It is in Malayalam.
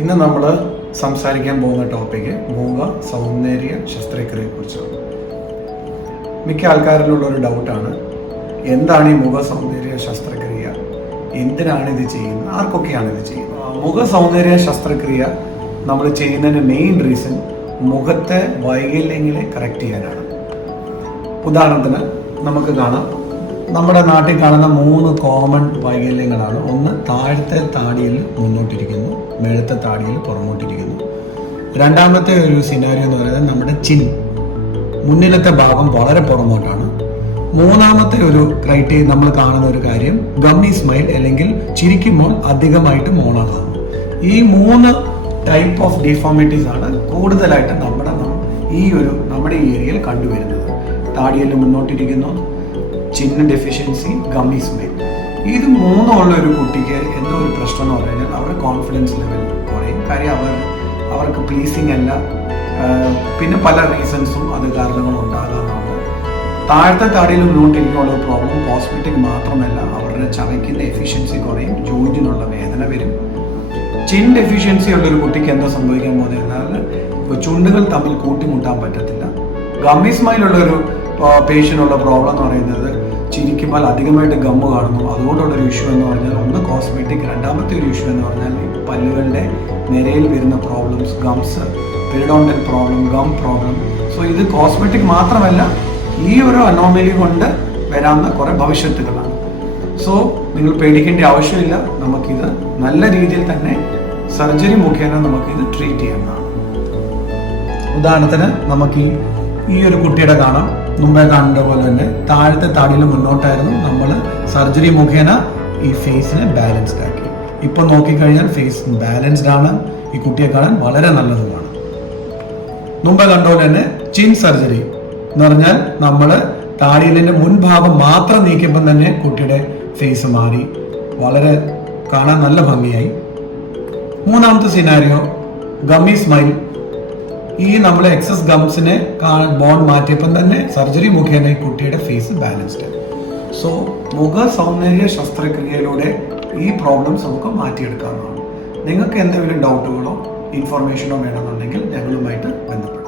ഇന്ന് നമ്മൾ സംസാരിക്കാൻ പോകുന്ന ടോപ്പിക്ക് മുഖ സൗന്ദര്യ ശസ്ത്രക്രിയയെക്കുറിച്ചാണ്. മിക്ക ആൾക്കാരിലുള്ള ഒരു ഡൗട്ടാണ്, എന്താണ് ഈ മുഖ സൗന്ദര്യ ശസ്ത്രക്രിയ, എന്തിനാണ് ഇത് ചെയ്യുന്നത്, ആർക്കൊക്കെയാണ് ഇത് ചെയ്യുന്നത്. മുഖ സൗന്ദര്യ ശസ്ത്രക്രിയ നമ്മൾ ചെയ്യുന്നതിൻ്റെ മെയിൻ റീസൺ മുഖത്തെ വൈകല്യങ്ങളെ കറക്റ്റ് ചെയ്യാനാണ്. ഉദാഹരണത്തിന് നമുക്ക് കാണാം, നമ്മുടെ നാട്ടിൽ കാണുന്ന 3 കോമൺ വൈകല്യങ്ങളാണ്. ഒന്ന്, താഴത്തെ താടിയിൽ മുന്നോട്ടിരിക്കുന്നു, മേളത്തെ താടിയിൽ പുറമോട്ടിരിക്കുന്നു. രണ്ടാമത്തെ ഒരു സിനാരിയോ എന്ന് പറയുന്നത് നമ്മുടെ മുന്നിലത്തെ ഭാഗം വളരെ പുറമോട്ടാണ്. മൂന്നാമത്തെ ഒരു ക്രൈറ്റീരിയ നമ്മൾ കാണുന്ന ഒരു കാര്യം ഗമ്മി സ്മൈൽ, അല്ലെങ്കിൽ ചിരിക്കുമ്പോൾ അധികമായിട്ട് മോണാകാം. ഈ 3 ടൈപ്പ് ഓഫ് ഡിഫോമിറ്റീസ് ആണ് കൂടുതലായിട്ട് നമ്മുടെ ഈ ഏരിയയിൽ കണ്ടുവരുന്നത്. താടിയിൽ മുന്നോട്ടിരിക്കുന്നു, ചിന്ന ഡെഫിഷ്യൻസി, ഗമ്മി സ്മൈൽ. ഇത് 3 ഉള്ള ഒരു കുട്ടിക്ക് എന്തോ ഒരു പ്രശ്നം എന്ന് പറഞ്ഞു കഴിഞ്ഞാൽ അവരുടെ കോൺഫിഡൻസ് ലെവൽ കുറയും. കാര്യം അവർക്ക് പ്ലീസിങ് അല്ല, പിന്നെ പല റീസൺസും അത് കാരണങ്ങൾ ഉണ്ടാകാറുണ്ട്. താഴത്തെ താടിയിൽ മുന്നോട്ടിരിക്കാനുള്ള പ്രോബ്ലം കോസ്മെറ്റിക് മാത്രമല്ല, അവരുടെ ചവയ്ക്കിൻ്റെ എഫിഷ്യൻസി കുറയും, ജോയിന്റിനുള്ള വേദന വരും. ചിൻ ഡെഫിഷ്യൻസി ഉള്ള ഒരു കുട്ടിക്ക് എന്താ സംഭവിക്കാൻ പോകുന്നത് എന്നാൽ ചുണ്ടുകൾ തമ്മിൽ കൂട്ടിമുട്ടാൻ പറ്റത്തില്ല. ഗമ്മി സ്മൈലുള്ള ഒരു പേഷ്യനുള്ള പ്രോബ്ലം എന്ന് പറയുന്നത് ചിരിക്കുമ്പോൾ അധികമായിട്ട് ഗമ്മ് കാണുന്നു. അതുകൊണ്ടുള്ളൊരു ഇഷ്യൂ എന്ന് പറഞ്ഞാൽ ഒന്ന് കോസ്മെറ്റിക്, രണ്ടാമത്തെ ഒരു ഇഷ്യൂ എന്ന് പറഞ്ഞാൽ പല്ലുകളുടെ നിരയിൽ വരുന്ന problems, gums, periodontal problem, gum problem. So ഇത് കോസ്മെറ്റിക് മാത്രമല്ല, ഈ ഒരു അനോമലി കൊണ്ട് വരാവുന്ന കുറേ ഭവിഷ്യത്തുകളാണ്. സോ നിങ്ങൾ പേടിക്കേണ്ട ആവശ്യമില്ല, നമുക്കിത് നല്ല രീതിയിൽ തന്നെ സർജറി മുഖേന നമുക്കിത് ട്രീറ്റ് ചെയ്യാവുന്നതാണ്. ഉദാഹരണത്തിന് നമുക്ക് ഈ ഒരു കുട്ടിയുടെ കാണാം, മുമ്പേ കാണുന്ന പോലെ തന്നെ താഴത്തെ താടിയിൽ മുന്നോട്ടായിരുന്നു. നമ്മൾ സർജറി മുഖേന ഈ ഫേസിനെ ബാലൻസ്ഡ് ആക്കി. ഇപ്പൊ നോക്കിക്കഴിഞ്ഞാൽ ഫേസ് ബാലൻസ്ഡ് ആണ്, ഈ കുട്ടിയെ കാണാൻ വളരെ നല്ലതുമാണ്. മുമ്പ് കണ്ട പോലെ തന്നെ ചിൻ സർജറി എന്ന് പറഞ്ഞാൽ നമ്മൾ താടിയിലിന്റെ മുൻഭാഗം മാത്രം നീക്കിയപ്പോൾ തന്നെ കുട്ടിയുടെ ഫേസ് മാറി, വളരെ കാണാൻ നല്ല ഭംഗിയായി. മൂന്നാമത്തെ സിനാരിയോ ഗമ്മി സ്മൈൽ. ഈ നമ്മൾ എക്സസ് ഗംസിനെ ബോൺ മാറ്റിയപ്പം തന്നെ സർജറി മുഖേന ഈ കുട്ടിയുടെ ഫേസ് ബാലൻസ്ഡ്. സോ മുഖ സൗന്ദര്യ ശസ്ത്രക്രിയയിലൂടെ ഈ പ്രോബ്ലംസ് നമുക്ക് മാറ്റിയെടുക്കാവുന്നതാണ്. നിങ്ങൾക്ക് എന്തെങ്കിലും ഡൗട്ടുകളോ ഇൻഫർമേഷനോ വേണമെന്നുണ്ടെങ്കിൽ ഞങ്ങളുമായിട്ട് ബന്ധപ്പെടും.